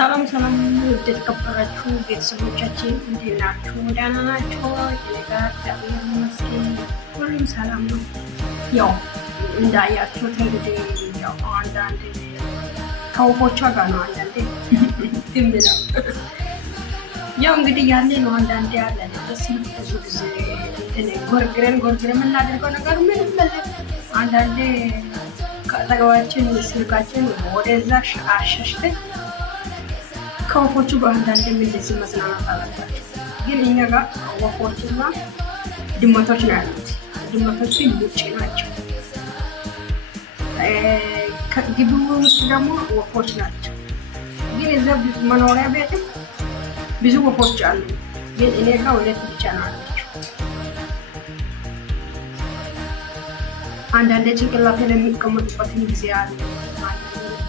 ሰላም ሰላም ውድ የተከበራችሁ ቤተሰቦቻችን እንዴት ናችሁ? ደህና ናችሁ? እኔ ጋር እግዚአብሔር ይመስገን ሁሉም ሰላም ነው። ያው እንዳያችሁት እንግዲህ ያው አንዳንድ ከወፎቿ ጋር ነው አንዳንዴ ድምፅ ነው ያው እንግዲህ ያለ ነው አንዳንዴ ያለ ደስ ብዙ ጊዜ ጎርግረን የምናደርገው ነገር ምንም የለም። አንዳንዴ ከአጠገባችን ስልካችን ወደዛ አሸሽተን ከወፎቹ ጋር አንዳንድ እንደዚህ መዝናናት አለባቸው። ግን እኛ ጋር ወፎችና ድመቶች ነው ያሉት። ድመቶቹ ውጭ ናቸው። ከግቢው ውስጥ ደግሞ ወፎች ናቸው። ግን እዛ መኖሪያ ቤትም ብዙ ወፎች አሉ። ግን እኔ ጋር ሁለት ብቻ ነው አላቸው። አንዳንድ ጭንቅላት ላይ የሚቀመጡበትን ጊዜ አለ።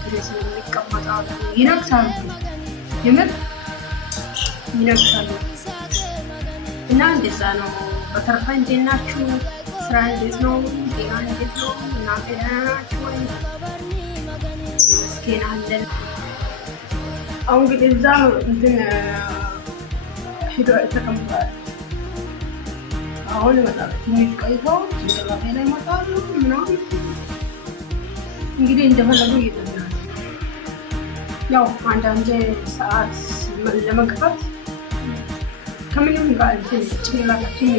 ድረስ የሚቀመጣሉ ይነግሳሉ። የምር ይነግሳሉ እና እንደዛ ነው። በተረፈ እንዴት ናችሁ? ስራ እንዴት ነው? ጤና እንዴት ነው? እናንተ ደህና ናችሁ ወይ? መስኪን አለን። አሁን እንግዲህ እዛ እንትን ሄዶ ተቀምጧል። አሁን ይመጣሉ። ትንሽ ቆይተው ጭንቅላቴ ላይ ይመጣሉ ምናምን እንግዲህ እንደፈለጉ እየተዝናኑ ያው አንዳንድ ሰዓት ለመግባት ከምንም ጋር ጭንቅላታችን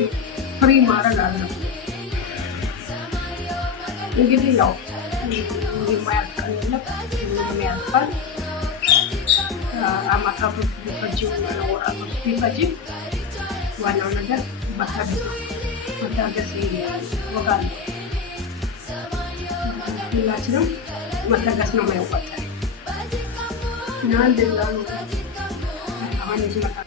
ፍሪ ማድረግ አለ። እንግዲህ ያው የማያልቀን የለም የሚያልፋል። አመታት ቢፈጅም ወራቶች ቢፈጅም ዋናው ነገር መታገስ ነው። መታገስ ይወጋል። ሁላችንም መታገስ ነው የማይወጣ እና እንደዛ ነው። አሁን እዚህ መጣ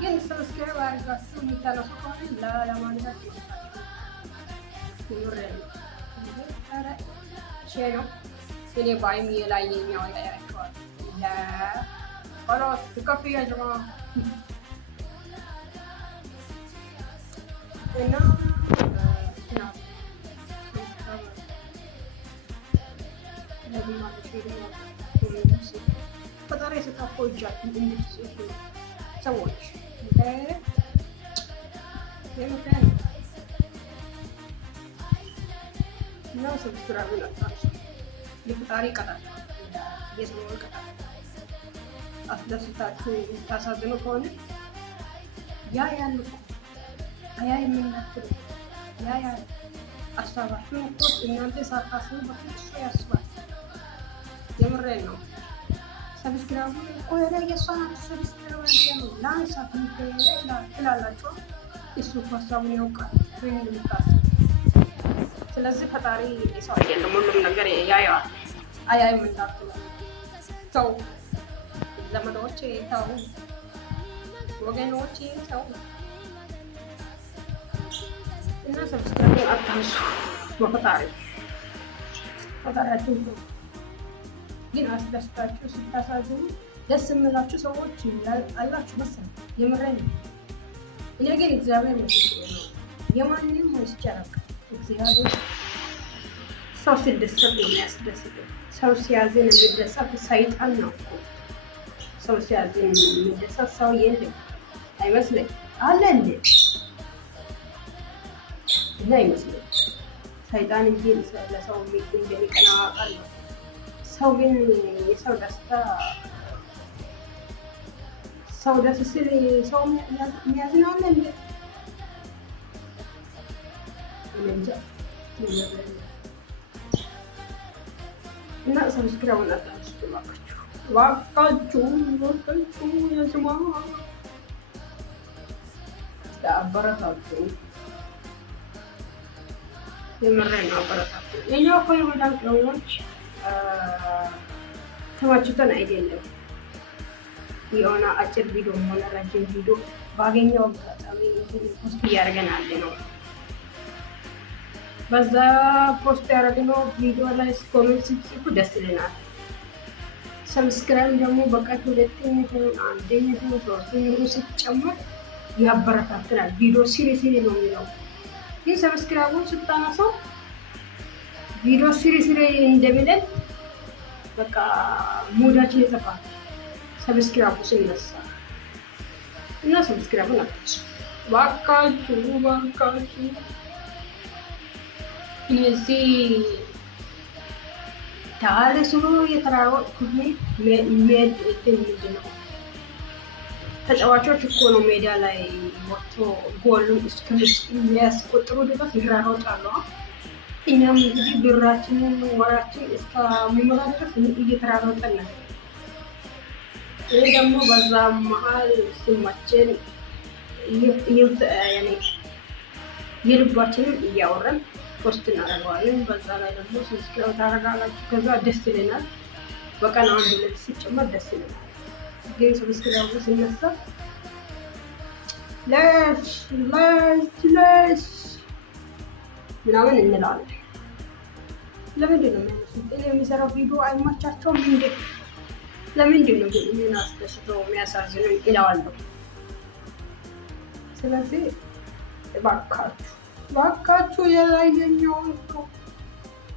ግን ሰብስክራይብ አድርጋችሁ የምታነሱ ከሆነ ለማለት ነው። እኔ ባይም የላየኛው ያያቸዋል ለቆሎስ ከፍያ ጀማ እና ፈጣሪ የሰጣፎ እጃችን ሰዎች እና ሰብስክራይብ ላጣችሁ የፈጣሪ ቀጣል የሰው ቀጣል አስደስታችሁ ታሳዝኑ ከሆነ ያ ያሉ አያ የምናክል ያ አሳባችሁ እኮ እናንተ ሳታስቡ በፊት እሱ ያስባል። የምሬን ነው። ሰብስክራይብ ቆየለ የሷን ሰብስክራይብ ያለው ላንሳ ትላላችሁ። እሱ ሀሳቡን ያውቃል ወይ እንደምታስቡ ስለዚህ ፈጣሪ ሰው አይደለም፣ ሁሉም ነገር ያየዋል። አያይም እንዳትሉ ተው፣ ዘመዶቼ ተው፣ ወገኖቼ ተው እና ሰብስክራይብ አታንሱ። በፈጣሪ ፈጣሪያችሁ ግን አስደስታችሁ ስታሳዝኑ ደስ የምላችሁ ሰዎች አላችሁ መሰለኝ። የምሬን ነው። እኔ ግን እግዚአብሔር ምስክሬ ነው። የማንንም ወስጄ አላውቅም። እግዚአብሔር ሰው ሲደሰት የሚያስደስት ሰው ሲያዝን የሚደሰት ሰይጣን ነው እኮ። ሰው ሲያዝን የሚደሰት ሰው የለም አይመስለኝ አለ እንዴ? እና አይመስለኝ ሰይጣን እንጂ ለሰው እንደሚቀና አውቃለሁ። ሰው ግን የሰው ደስታ ሰው ደስ ሲል ሰው የሚያዝናል እንዴ? እንጃ። እና ሰብስክራይብ አታንሱ እባካችሁ የስማ አበረታችሁ። የምሬን ነው፣ አበረታችሁ። የኛ እኮ የመዳም ቅመሞች ተመችቶን አይደለም የሆነ አጭር ቪዲዮ ሆነ ረጅም ቪዲዮ ባገኘው አጋጣሚ ፖስት እያደረገን አለ ነው። በዛ ፖስት ያደረግነው ቪዲዮ ላይ ኮሜንት ሲጽፉ ደስ ይለናል። ሰብስክራይብ ደግሞ በቀን 2 1 3 ሲጨመር ያበረታትናል። ቪዲዮ ሲሪ ነው የሚለው ግን ሰብስክራይቡን ስታነሳው ቪዲዮ ሲሪ እንደሚለን በቃ ሙዳችን ይጠፋል። ሰብስክራይቡ ሲነሳ እና ሰብስክራይቡን አትርሱ ባካችሁ። እነዚህ ታለስሩ የተራወጥኩት ምንድን ነው? ተጫዋቾች እኮ ነው ሜዳ ላይ ወጥቶ ጎሉን እስከሚያስቆጥሩ ድረስ ይራሮጣሉ። እኛም እንግዲህ ብራችንን ወራችን እስከሚሞላ ድረስ እየተራሮጠን ነው። ይህ ደግሞ በዛ መሀል ሲመቸን የልባችንን እያወረን ፖስት እናደርገዋለን። በዛ ላይ ደግሞ ሰብስክራይብ ታደርጋላችሁ። ከዛ ደስ ይለናል። በቀን 1 ሲጨመር ደስ ይለናል። ግን ሰብስክራይብ ሲነሳ ለሽ ምናምን እንላለን። ለምንድን ነው የሚያነሱት? እኔ የሚሰራው ቪዲዮ አይመቻቸውም እንዴ? ለምንድን ነው ግን እኔን አስደስተው የሚያሳዝኑኝ እለዋለሁ። ስለዚህ እባካችሁ የላየኛውን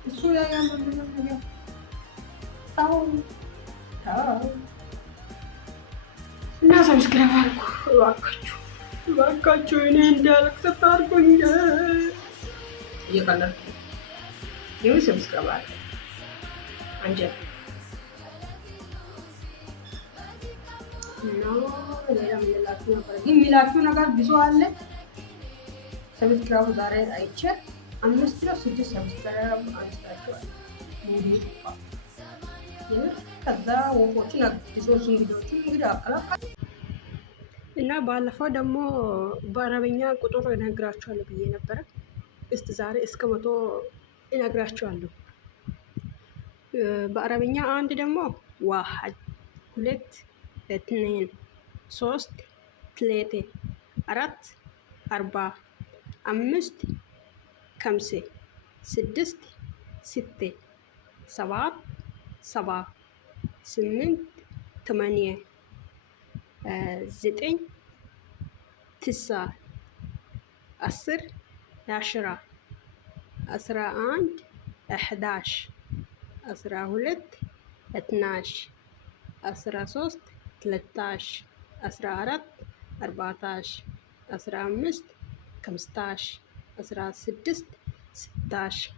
እሱ ያያል ነገር ታው እና ሰብስክራይብ አድርጉ እባካችሁ። እኔ እንዳለቅስ አድርጉኝ። እየቀለድኩ ይኸው ሰብስክራይብ አድርጉ አንጀት እና ሌላ የምላችሁ ነበር ግን የሚላችሁ ነገር ብዙ አለ። ሰብስክራይብ ዛሬ አይቼ 5 ነው 6 ሰብስክራይብ አንስታችኋል። ሙሉ ጥፋ ከዛ ወፎችን አዲሶች ቪዲዮዎችን እንግዲህ አቀላቀል እና ባለፈው ደግሞ በአረበኛ ቁጥር እነግራችኋለሁ ብዬ ነበረ። እስቲ ዛሬ እስከ 100 እነግራችኋለሁ። በአረበኛ 1 ደግሞ 1 2 2 3 3 4 4 5 5 6 6 7 7 8 8 9 9 10 10 11 11 12 12 13 13 14 14 15 15 16 16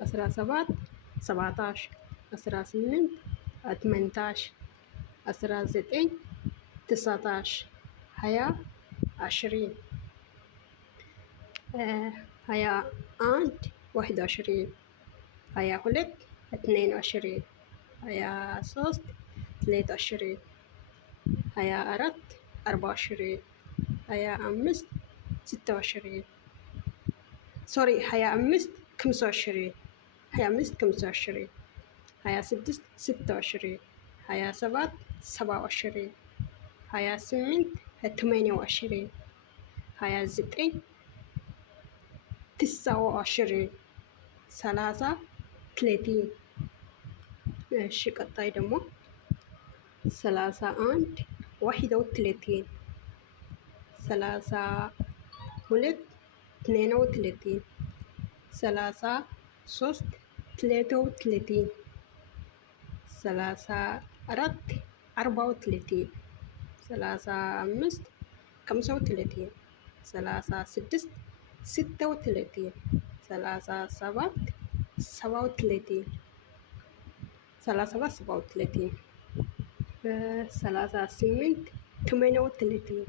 17 17 18 18 19 19 20 20 21 21 22 22 23 23 24 24 25 26 ሶሪ 25 25 25 26 26 27 27 28 28 29 29 30 30 እሺ ቀጣይ ደግሞ 31 31 32 32 33 33 34 34 35 35 36 36 37 37 37 37 38 38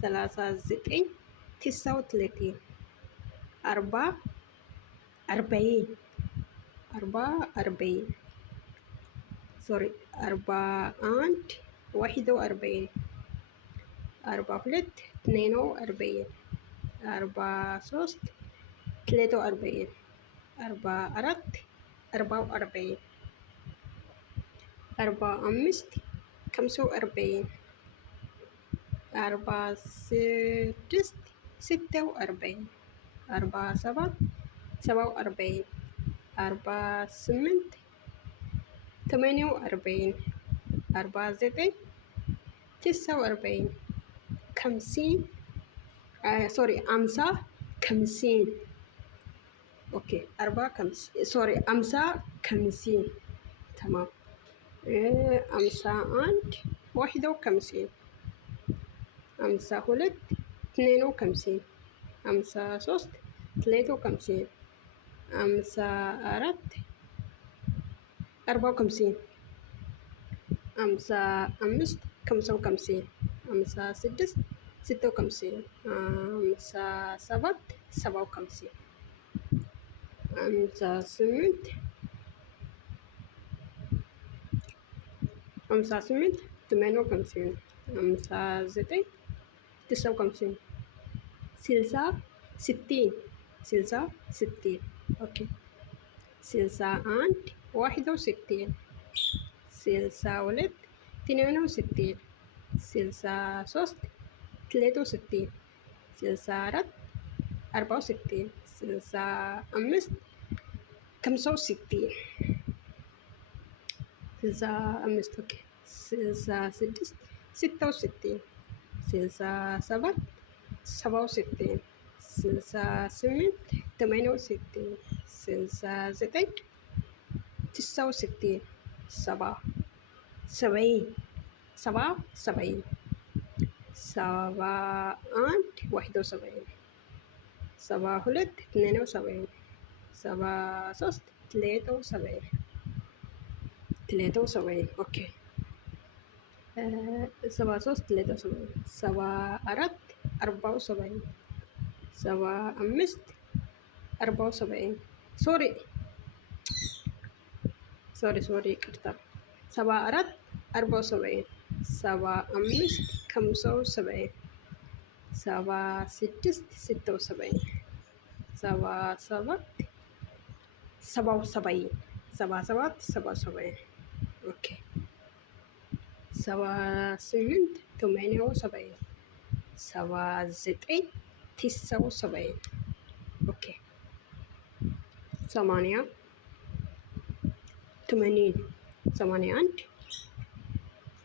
39 39 40 40 40 سوري 41 41 42 42 43 43 44 44 45 45 46 46 47 47 48 48 49 49 50 سوري 50 50 اوكي 4 50 سوري 50 50 تمام 51 51 52 52 53 53 54 54 55 55 56 56 57 57 58 58 58 59 59 60 60 60 60 اوكي 61 61 62 62 63 63 64 64 65 65 65 اوكي 66 66 67 67 68 68 69 69 70 70 70 70 71 71 72 72 73 73 73 اوكي 73 73 74 74 75 74 سوري ይቅርታ 74 74 75 75 76 76 77 77 77 77 ኦኬ 78 78 79 79 ኦኬ 80 80 81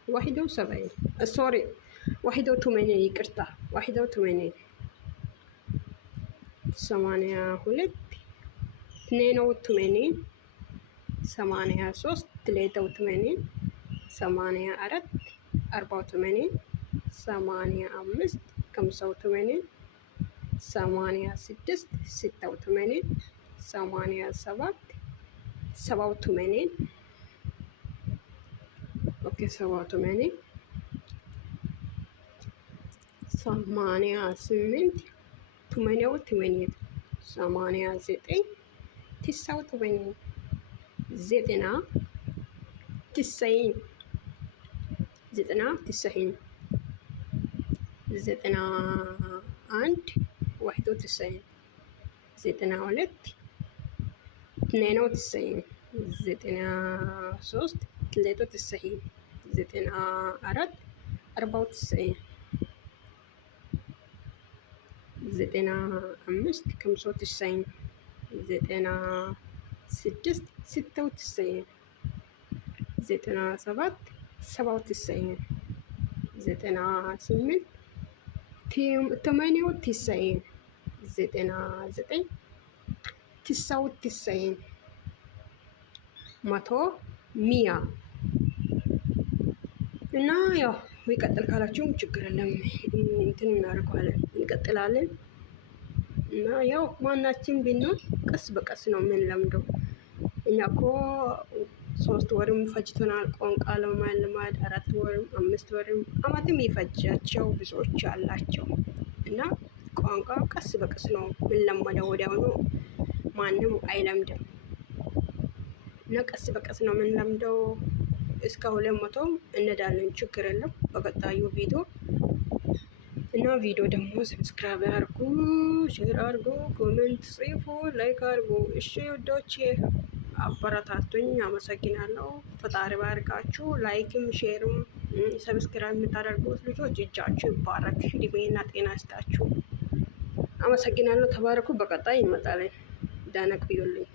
71 سوري 81 ይቅርታ 81 82 82 83 83 84 84 85 85 86 86 87 87 اوكي 87 88 88 89 89 زيتنا 90 زيتنا 90 زيتنا 1 91 زيتنا 2 92 93 93 94 94 95 95 96 96 97 97 98 98 99 99 መቶ 100 እና ያው ይቀጥል ካላችሁም ችግር የለም እንትን እናደርገዋለን እንቀጥላለን። እና ያው ማናችን ቢኖር ቀስ በቀስ ነው የምንለምደው። እኛ እኮ 3 ወርም ፈጅቶናል ቋንቋ ለማልማድ 4 ወርም 5 ወርም አመትም የፈጃቸው ብዙዎች አላቸው። እና ቋንቋ ቀስ በቀስ ነው የምንለመደው፣ ወዲያውኑ ማንም አይለምድም። እና ቀስ በቀስ ነው የምንለምደው። እስከ 200 እንሄዳለን፣ ችግር የለም በቀጣዩ ቪዲዮ። እና ቪዲዮ ደግሞ ሰብስክራይብ አድርጉ፣ ሼር አድርጉ፣ ኮሜንት ጽፉ፣ ላይክ አድርጉ። እሺ ውዶቼ አበረታቱኝ፣ አመሰግናለሁ። ፈጣሪ ባርካችሁ። ላይክም ሼርም ሰብስክራይብ የምታደርጉት ልጆች እጃችሁ ይባረክ፣ እድሜና ጤና ይስጣችሁ። አመሰግናለሁ። ተባረኩ። በቀጣይ እንመጣለን። ደህና ቆዩልኝ።